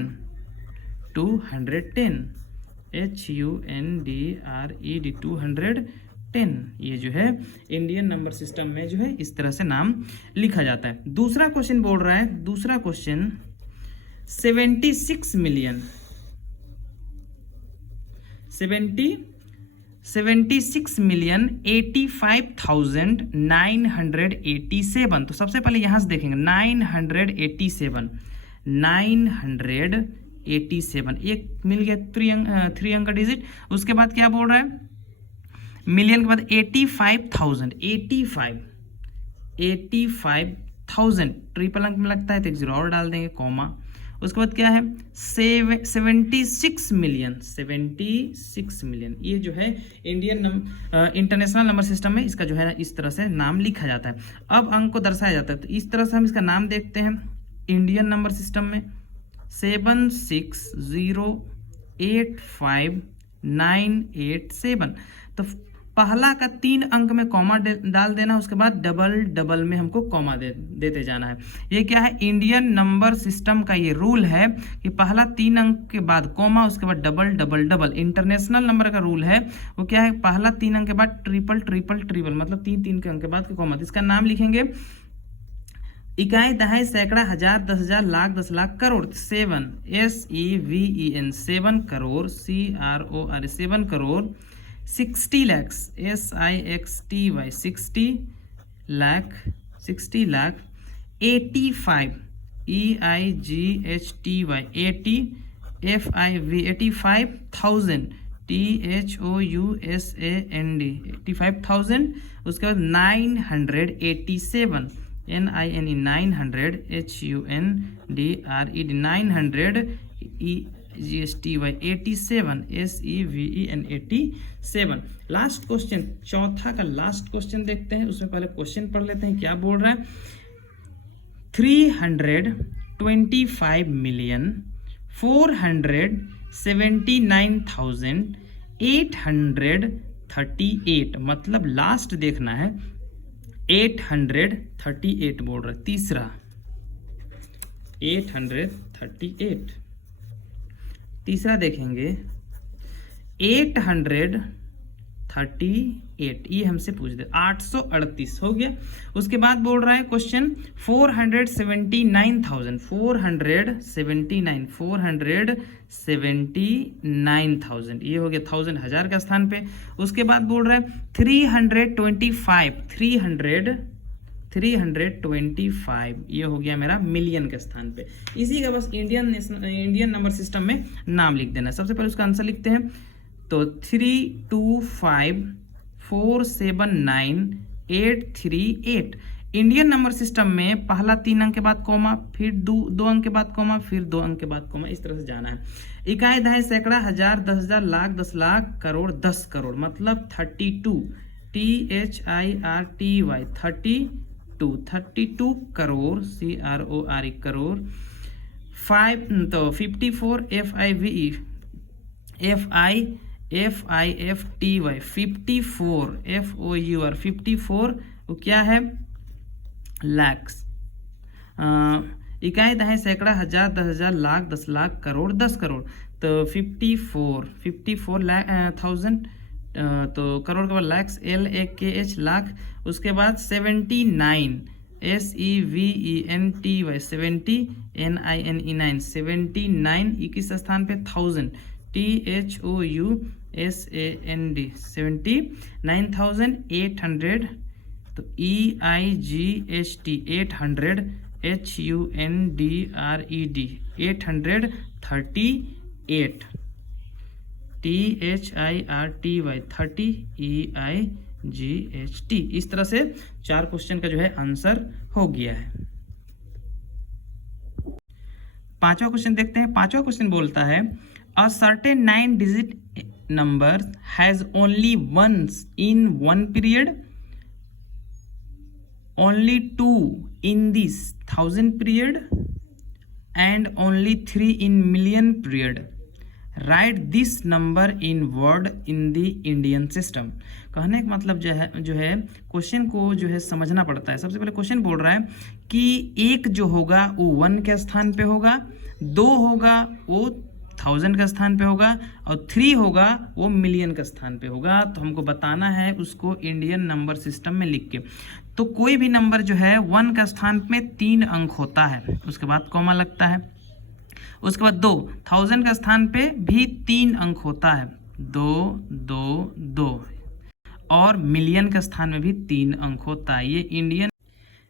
HUNDRED 210। ये जो है इंडियन नंबर सिस्टम में जो है इस तरह से नाम लिखा जाता है। दूसरा क्वेश्चन बोल रहा है, दूसरा क्वेश्चन 76 मिलियन 85,987। तो सबसे पहले यहाँ से देखेंगे 987 एक मिल गया 3 अंक का डिजिट। उसके बाद क्या बोल रहा है मिलियन के बाद 85,000 ट्रिपल अंक में लगता है तो एक जीरो और डाल देंगे, कॉमा। उसके बाद क्या है 76 मिलियन। ये जो है इंडियन इंटरनेशनल नंबर सिस्टम में इसका जो है इस तरह से नाम लिखा जाता है। अब अंक को दर्शाया जाता है, तो इस तरह से हम इसका नाम देखते हैं इंडियन नंबर सिस्टम में 76 85987। तो पहला का 3 अंक में कॉमा डाल देना, उसके बाद डबल डबल में हमको कॉमा देते जाना है। ये क्या है, इंडियन नंबर सिस्टम का ये रूल है कि पहला 3 अंक के बाद कॉमा, उसके बाद double double double. International number का रूल है वो क्या है, पहला 3 अंक के बाद ट्रिपल ट्रिपल ट्रिपल, मतलब 3 के अंक के बाद कॉमा। इसका नाम लिखेंगे इकाई, दहाई, सैकड़ा, हजार, 10,000, lakh, 10 lakh, crore. 7 SEVEN 7 crore, CROR 7 crore. 60 lakhs SIXTY 60 lakh, 60 lakh. 85 EIGHTY 80 FIV 85,000 THOUSAND 85,000। उसके बाद 987 NINE 900 HUNDRED 900 GSTY 87 SEVEN 87। Last question, चौथा का लास्ट क्वेश्चन देखते हैं। उसमें पहले क्वेश्चन पढ़ लेते हैं क्या बोल रहा है। 325,479,838, मतलब लास्ट देखना है 838 बोल रहा है। तीसरा 838, तीसरा देखेंगे 838, ये हमसे पूछ दे 838 हो गया। उसके बाद बोल रहा है क्वेश्चन 479,479,000, ये हो गया 1000 हजार का स्थान पे। उसके बाद बोल रहा है 325, ये हो गया मेरा मिलियन के स्थान पे। इसी का बस इंडियन नंबर सिस्टम में नाम लिख देना। सबसे पहले उसका आंसर लिखते हैं, तो 325,479,838। इंडियन नंबर सिस्टम में पहला 3 अंक के बाद कॉमा, फिर 2 अंक के बाद कॉमा, फिर 2 अंक के बाद कॉमा, इस तरह से जाना है। इकाई, दहाई, सैकड़ा, हजार, 10,000, लाख, 10 लाख, करोड़, 10 करोड़, मतलब 32 THIRTY 32 करोड़, CROR करोड़। 5 तो 54 FIVE FIFTY 54 FOUR 54, वो क्या है, लैक्स। इकाई, दहाई, सैकड़ा, हजार, 10,000, लाख, 10 लाख, करोड़, 10 करोड़। तो 54 थाउजेंड, तो करोड़ के बाद लैक्स, LAKH लाख। उसके बाद 79 SEVENTY 70 NINE 79, किस स्थान पे, 1000 THOUSAND 79,800। तो EIGHT 800 HUNDRED 838 THIRTY 30 EIGHT। इस तरह से 4 क्वेश्चन का जो है आंसर हो गया है। 5वां क्वेश्चन देखते हैं। 5वां क्वेश्चन बोलता है, A certain 9-digit number has only once in one period, only 2 in this 1000 period, and only 3 in million period. Write this number in word in the Indian system। कहने का मतलब जो है क्वेश्चन को जो है समझना पड़ता है। सबसे पहले क्वेश्चन बोल रहा है कि 1 जो होगा वो 1 के स्थान पे होगा, 2 होगा वो 1000 का स्थान पे होगा, और 3 होगा वो मिलियन का स्थान पे होगा। तो हमको बताना है उसको इंडियन नंबर सिस्टम में लिख के। तो कोई भी नंबर जो है 1 का स्थान में 3 अंक होता है, उसके बाद कॉमा लगता है। उसके बाद 2, 1000 का स्थान पे भी 3 अंक होता है, 2 2 2, और मिलियन का स्थान में भी 3 अंक होता है। ये इंडियन,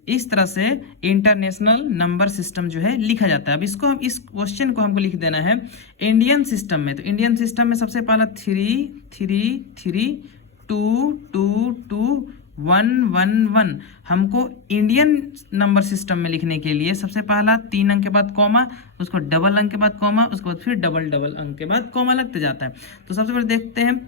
इस तरह से इंटरनेशनल नंबर सिस्टम जो है लिखा जाता है। अब इसको हम, इस क्वेश्चन को हमको लिख देना है इंडियन सिस्टम में। तो इंडियन सिस्टम में सबसे पहला 3 3 3 2 2 2 1 1 1। हमको इंडियन नंबर सिस्टम में लिखने के लिए सबसे पहला 3 अंक के बाद कॉमा, उसको डबल अंक के बाद कॉमा, उसके बाद फिर डबल डबल अंक के बाद कॉमा लगते जाता है। तो सबसे पहले देखते हैं,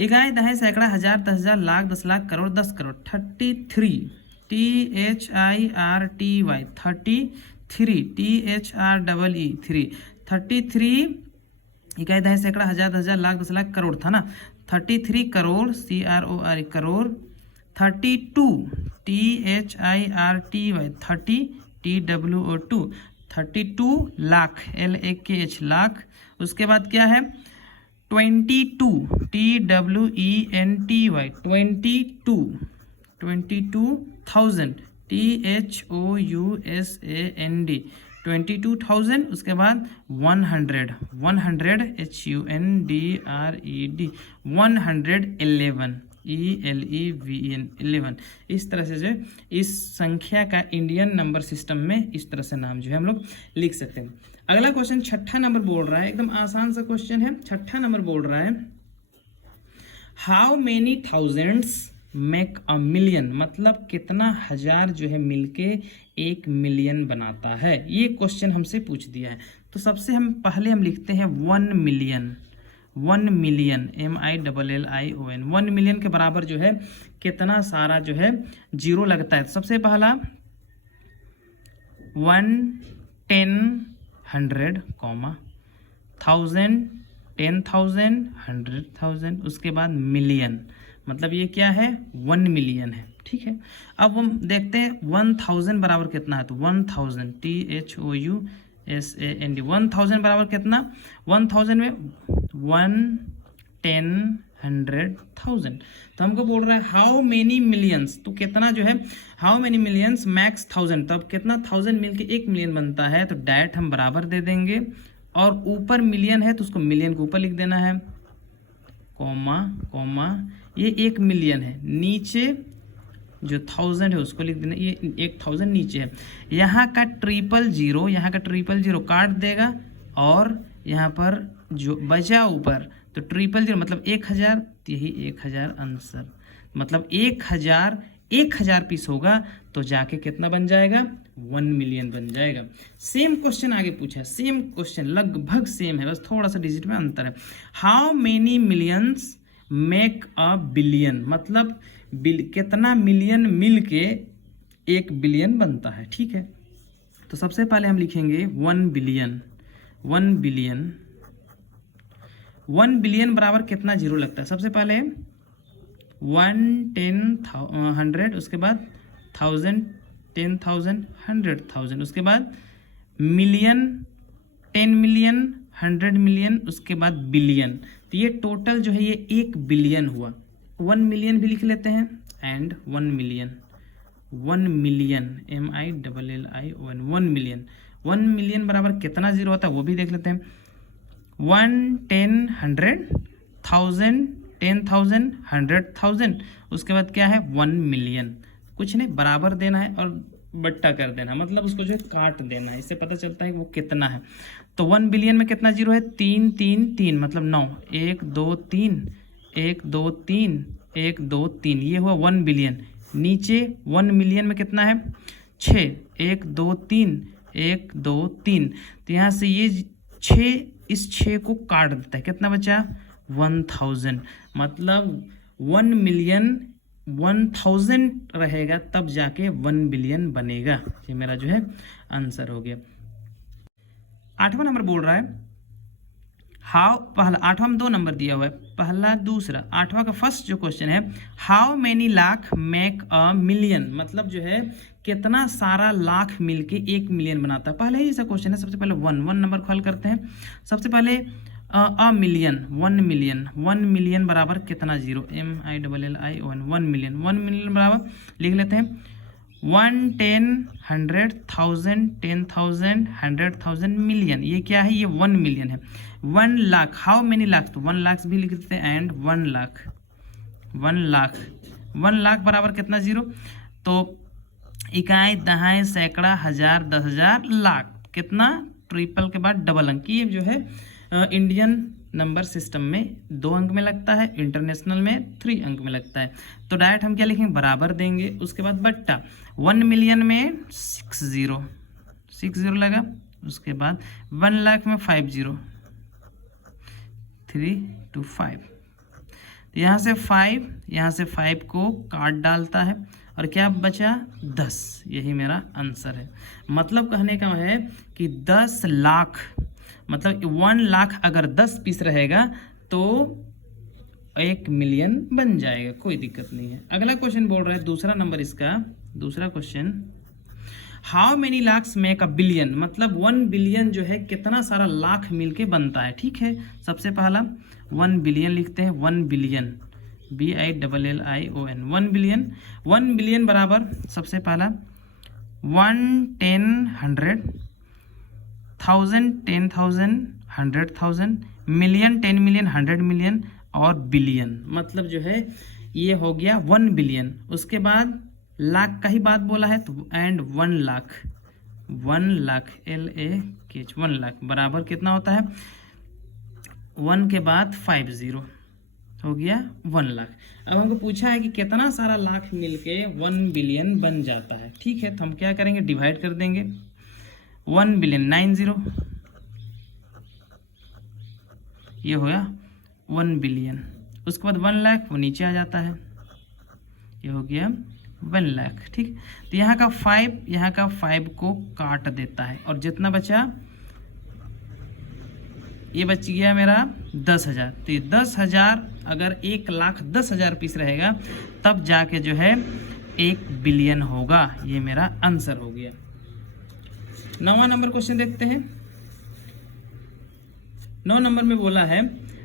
इकाई, दहाई, सैकड़ा, हजार, 10,000, लाख, 10 लाख, करोड़, 10 करोड़। 33 THIRTY 33 THREE 33 इकाई दहाई सैकड़ा हज़ार 10,000 लाख 10 लाख करोड़ था ना। 33 crore CROR crore, 32 THIRTY 30 TWO2 32 lakh LAKH lakh. उसके बाद क्या है 22 TWENTY 22,000 THOUSAND 22,000। उसके बाद 100 HUNDRED 111 ELEVEN 11। इस तरह से जो है इस संख्या का इंडियन नंबर सिस्टम में इस तरह से नाम जो है हम लोग लिख सकते हैं। अगला क्वेश्चन 6ठा नंबर बोल रहा है, एकदम आसान सा क्वेश्चन है। 6ठा नंबर बोल रहा है how many thousands make a million, मतलब कितना हजार जो है मिलके 1 मिलियन बनाता है। ये क्वेश्चन हमसे पूछ दिया है। तो सबसे हम पहले हम लिखते हैं 1 मिलियन। 1 मिलियन MILLION 1 मिलियन के बराबर जो है कितना सारा जो है जीरो लगता है। तो सबसे पहला 1 10 100 कॉमा 1000 10,000 100,000। उसके बाद मिलियन, मतलब ये क्या है 1 मिलियन है। ठीक है, अब हम देखते हैं 1000 बराबर कितना है। तो 1000 THOUSAND 1000 बराबर कितना, 1000 में 1 10 100 1000। तो हमको बोल रहा है हाउ मेनी मिलियंस, तो कितना जो है हाउ मेनी मिलियंस मैक्स 1000, तब कितना 1000 मिलके 1 मिलियन बनता है। तो डायरेक्ट हम बराबर दे देंगे, और ऊपर मिलियन है तो उसको मिलियन के ऊपर लिख देना है, कॉमा कॉमा ये 1 मिलियन है, नीचे जो 1000 है उसको लिख देना, ये 1000 नीचे है। यहाँ का 000 यहाँ का 000 काट देगा, और यहाँ पर जो बचा ऊपर तो 000 मतलब 1000, यही 1000 आंसर। मतलब 1000 पीस होगा तो जाके कितना बन जाएगा 1 मिलियन बन जाएगा। सेम क्वेश्चन आगे पूछा है, सेम क्वेश्चन लगभग सेम है, बस थोड़ा सा डिजिट में अंतर है। How many millions make a billion, मतलब कितना मिलियन मिल के 1 बिलियन बनता है। ठीक है, तो सबसे पहले हम लिखेंगे 1 बिलियन। 1 बिलियन 1 बिलियन बराबर कितना जीरो लगता है। सबसे पहले 1 10 100, उसके बाद 1000 10,000 100,000, उसके बाद मिलियन 10 मिलियन 100 मिलियन, उसके बाद बिलियन। तो ये टोटल जो है ये 1 बिलियन हुआ। 1 मिलियन भी लिख लेते हैं, and 1 million 1 million MILLION 1 million. 1 million बराबर कितना जीरो होता है वो भी देख लेते हैं। 1 10 100 1000 10,000 100,000, उसके बाद क्या है 1 मिलियन। कुछ नहीं, बराबर देना है और बट्टा कर देना, मतलब उसको जो है काट देना है, इससे पता चलता है कि वो कितना है। तो 1 बिलियन में कितना जीरो है 3 3 3, मतलब 9 1 2 3 1 2 3 1 2 3, ये हुआ 1 बिलियन। नीचे 1 मिलियन में कितना है 6 1 2 3 1 2 3, तो यहाँ से ये 6 इस 6 को काट देता है, कितना बचा 1000। मतलब 1 मिलियन 1000 रहेगा तब जाके 1 बिलियन बनेगा। ये मेरा जो है आंसर हो गया। 8वां नंबर बोल रहा है हाउ, पहला 8वां में 2 नंबर दिया हुआ है, पहला दूसरा। 8वां का फर्स्ट जो क्वेश्चन है how many lakh make a million, मतलब जो है कितना सारा लाख मिलके 1 मिलियन बनाता है। पहले ही ऐसा क्वेश्चन है। सबसे पहले 1 नंबर को हल करते हैं। सबसे पहले अ मिलियन 1 मिलियन 1 मिलियन बराबर कितना जीरो MILLION 1 मिलियन। 1 मिलियन बराबर लिख लेते हैं 1 10 100 1000 10,000 100,000 मिलियन। ये क्या है, ये 1 मिलियन है। 1 लाख हाउ मेनी लाख, तो 1 लाख भी लिख देते हैं, एंड 1 लाख 1 लाख बराबर कितना जीरो, तो इकाई दहाई सैकड़ा हज़ार 10,000 लाख, कितना ट्रिपल के बाद डबल अंक। ये जो है इंडियन नंबर सिस्टम में 2 अंक में लगता है, इंटरनेशनल में 3 अंक में लगता है। तो डायरेक्ट हम क्या लिखेंगे बराबर देंगे, उसके बाद बट्टा 1 मिलियन में 6 0 लगा, उसके बाद 1 लाख में 5 0 3 2 5, तो यहाँ से 5 को काट डालता है, और क्या बचा 10। यही मेरा आंसर है। मतलब कहने का है कि 10 लाख मतलब 1 लाख अगर 10 पीस रहेगा तो 1 मिलियन बन जाएगा, कोई दिक्कत नहीं है। अगला क्वेश्चन बोल रहा है, दूसरा नंबर इसका, दूसरा question, how many lakhs make a billion, मतलब 1 बिलियन जो है कितना सारा लाख मिलके बनता है। ठीक है, सबसे पहला 1 बिलियन लिखते हैं, 1 बिलियन BILLION 1 बिलियन। 1 बिलियन बराबर सबसे पहला 1 10 100 1000 10,000 100,000 मिलियन 10 मिलियन 100 मिलियन और बिलियन, मतलब जो है ये हो गया 1 बिलियन। उसके बाद लाख का ही बात बोला है तो एंड 1 लाख, 1 लाख LAK 1 लाख बराबर कितना होता है, 1 के बाद 50 हो गया 1 लाख। अब हमको पूछा है कि कितना सारा लाख मिलके 1 बिलियन बन जाता है। ठीक है, तो हम क्या करेंगे, डिवाइड कर देंगे, 1 बिलियन 90, ये हो गया 1 बिलियन। उसके बाद 1 लाख वो नीचे आ जाता है, ये हो गया 1 लाख। ठीक, तो यहाँ का 5 यहाँ का 5 को काट देता है और जितना बचा, ये बच गया मेरा 10,000। तो ये 10,000 अगर 1,10,000 पीस रहेगा तब जाके जो है 1 बिलियन होगा, ये मेरा आंसर हो गया। 9वां नंबर क्वेश्चन देखते हैं। 9 नंबर में बोला है,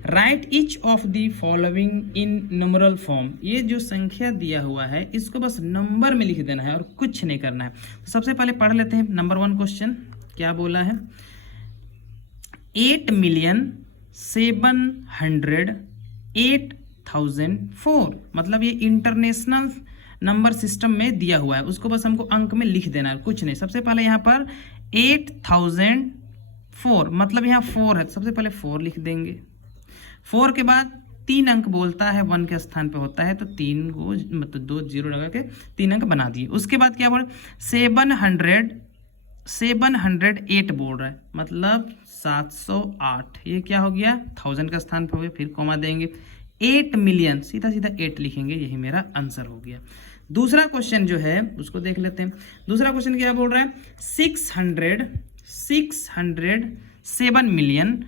right each of the following in numeral form. ये जो संख्या दिया हुआ है इसको बस नंबर में लिख देना है और कुछ नहीं करना है। तो सबसे पहले पढ़ लेते हैं नंबर 1 क्वेश्चन, क्या बोला है, 8,708,004, मतलब ये इंटरनेशनल नंबर सिस्टम में दिया हुआ है, उसको बस हमको अंक में लिख देना है, कुछ नहीं। सबसे पहले यहाँ पर 8,004 मतलब यहाँ 4 है, सबसे पहले 4 लिख देंगे। 4 के बाद 3 अंक बोलता है, 1 के स्थान पे होता है तो 3 को मतलब 2 0 लगा के 3 अंक बना दिए। उसके बाद क्या बोल, 708 बोल रहा है, मतलब 708, ये क्या हो गया 1000 का स्थान पे हो गया, फिर कॉमा देंगे, 8 मिलियन, सीधा सीधा 8 लिखेंगे, यही मेरा आंसर हो गया। दूसरा क्वेश्चन जो है उसको देख लेते हैं। दूसरा क्वेश्चन क्या बोल रहा है, 607 मिलियन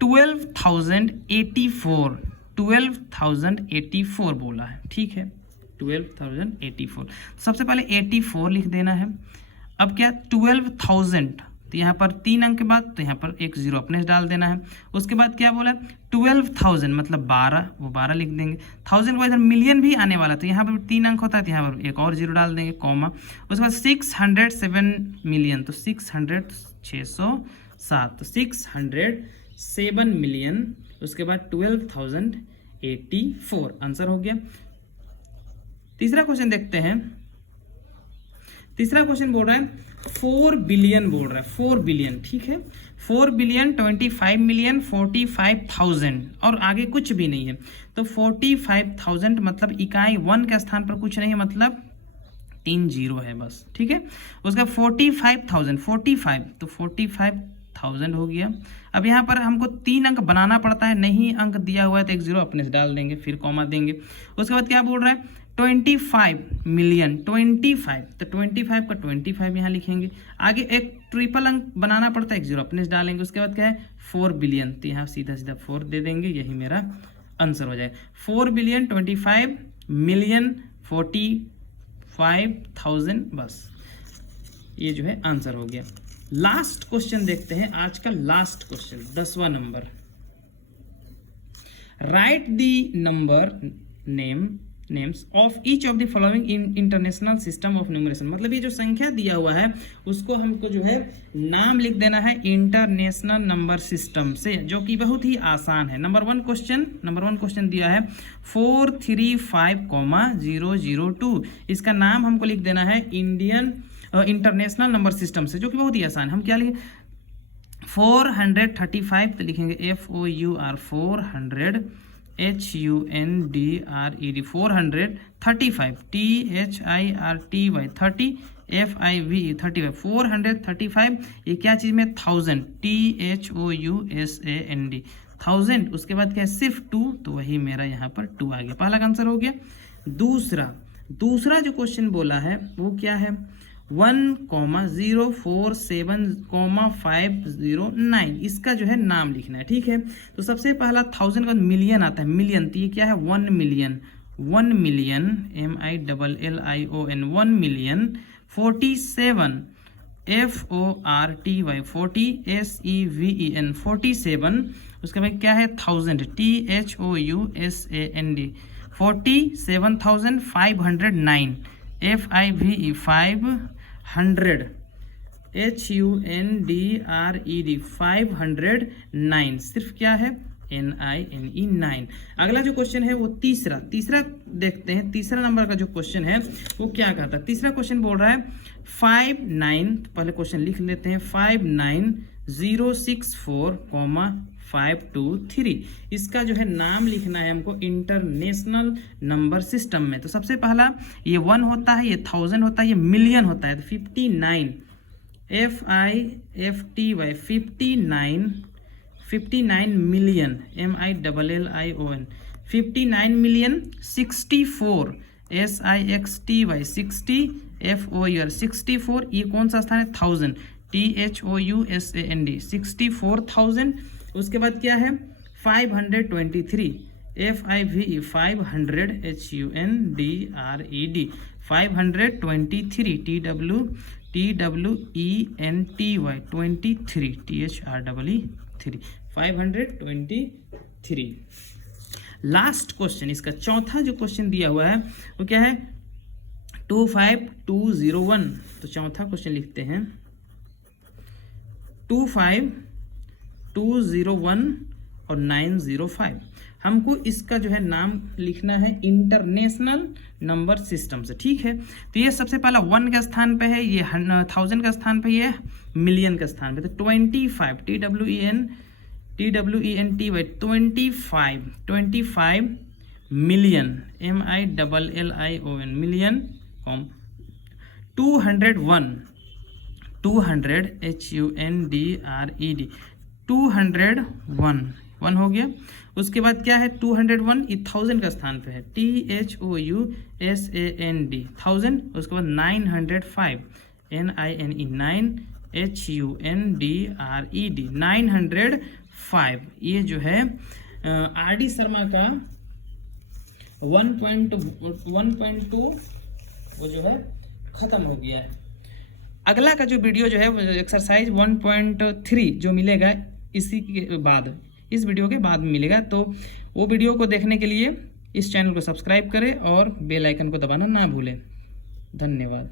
12,084 बोला है। ठीक है, 12,084, सबसे पहले 84 लिख देना है। अब क्या 12,000, तो यहाँ पर 3 अंक के बाद तो यहाँ पर एक 0 अपने से डाल देना है। उसके बाद क्या बोला 12,000 मतलब 12, वो 12 लिख देंगे। 1000 के बाद इधर मिलियन भी आने वाला तो यहाँ पर 3 अंक होता है तो यहाँ पर एक और 0 डाल देंगे, कॉमा। उसके बाद 607 मिलियन तो 607, तो 607 मिलियन, उसके बाद 12,084 आंसर हो गया। तीसरा क्वेश्चन देखते हैं। तीसरा क्वेश्चन बोल रहा है 4 बिलियन बोल रहा है, 4 बिलियन। ठीक है, 4 बिलियन 25 मिलियन 45,000 और आगे कुछ भी नहीं है, तो 45,000 मतलब इकाई 1 के स्थान पर कुछ नहीं है, मतलब 3 0 है बस। ठीक है, उसका 45,000 45 तो 45,000 हो गया। अब यहाँ पर हमको 3 अंक बनाना पड़ता है, नहीं अंक दिया हुआ है तो एक 0 अपने से डाल देंगे, फिर कॉमा देंगे। उसके बाद क्या बोल रहा है 25 मिलियन 25, तो 25 का 25 यहाँ लिखेंगे। आगे एक ट्रिपल अंक बनाना पड़ता है, एक 0 अपने से डालेंगे। उसके बाद क्या है 4 बिलियन, तो यहाँ सीधा सीधा 4 दे देंगे, यही मेरा आंसर हो जाएगा। 4 बिलियन 25 मिलियन 45,000, बस ये जो है आंसर हो गया। लास्ट क्वेश्चन देखते हैं, आज का लास्ट क्वेश्चन 10वां नंबर। Write the number names of each of the following in international system of numeration, मतलब ये जो संख्या दिया हुआ है उसको हमको जो है नाम लिख देना है इंटरनेशनल नंबर सिस्टम से, जो कि बहुत ही आसान है। नंबर 1 क्वेश्चन दिया है 435,002, इसका नाम हमको लिख देना है इंडियन इंटरनेशनल नंबर सिस्टम से, जो कि बहुत ही आसान। हम क्या लिखें 435 तो लिखेंगे FOUR 400 HUNDRED 435 THIRTY 30 FIVE 35 435, ये क्या चीज़ में 1000 THOUSAND 1000। उसके बाद क्या है सिर्फ 2, तो वही मेरा यहाँ पर 2 आ गया, पहला आंसर हो गया। दूसरा जो क्वेश्चन बोला है वो क्या है 1,047,509 इसका जो है नाम लिखना है, ठीक है। तो सबसे पहला 1000 का मिलियन आता है, मिलियन, तो ये क्या है 1 million, 1 million MILLION 1 million 47 FORTY 40 SEVEN 47, उसके बाद क्या है 1000 THOUSAND 47,509 FIVE 500 HUNDRED 509, सिर्फ क्या है NINE 9। अगला जो क्वेश्चन है वो तीसरा देखते हैं। तीसरा नंबर का जो क्वेश्चन है वो क्या कहता है। तीसरा क्वेश्चन बोल रहा है 59, पहले क्वेश्चन लिख लेते हैं 59064,523, इसका जो है नाम लिखना है हमको इंटरनेशनल नंबर सिस्टम में। तो सबसे पहला ये 1 होता है, ये 1000 होता है, ये मिलियन होता है, तो 59 FIFTY 59 million MILLION 59 million 64 SIXTY 60 FOUR 64, ये कौन सा स्थान है 1000 THOUSAND 64,000। उसके बाद क्या है 523 FIVE 500 HUNDRED 523 TWENTY 23 THREE 523। Last question, इसका चौथा जो क्वेश्चन दिया हुआ है वो क्या है 25201। तो चौथा क्वेश्चन लिखते हैं 25201 और 905। हमको इसका जो है नाम लिखना है इंटरनेशनल नंबर सिस्टम से, ठीक है। तो ये सबसे पहला 1 के स्थान पे है, ये 1000 का स्थान पे, ये मिलियन के स्थान पे। तो 25 TWENTY 25 million MILLION million 200 HUNDRED 201 1 हो गया। उसके बाद क्या है 201, ये 1000 का स्थान पे है, THOUSAND 1000। उसके बाद 905 NINE 9 HUNDRED 905। ये जो है RD शर्मा का 1.2 वो जो है खत्म हो गया है। अगला का जो वीडियो जो है एक्सरसाइज 1.3 जो मिलेगा इसी के बाद, इस वीडियो के बाद मिलेगा। तो वो वीडियो को देखने के लिए इस चैनल को सब्सक्राइब करें और बेल आइकन को दबाना ना भूलें। धन्यवाद।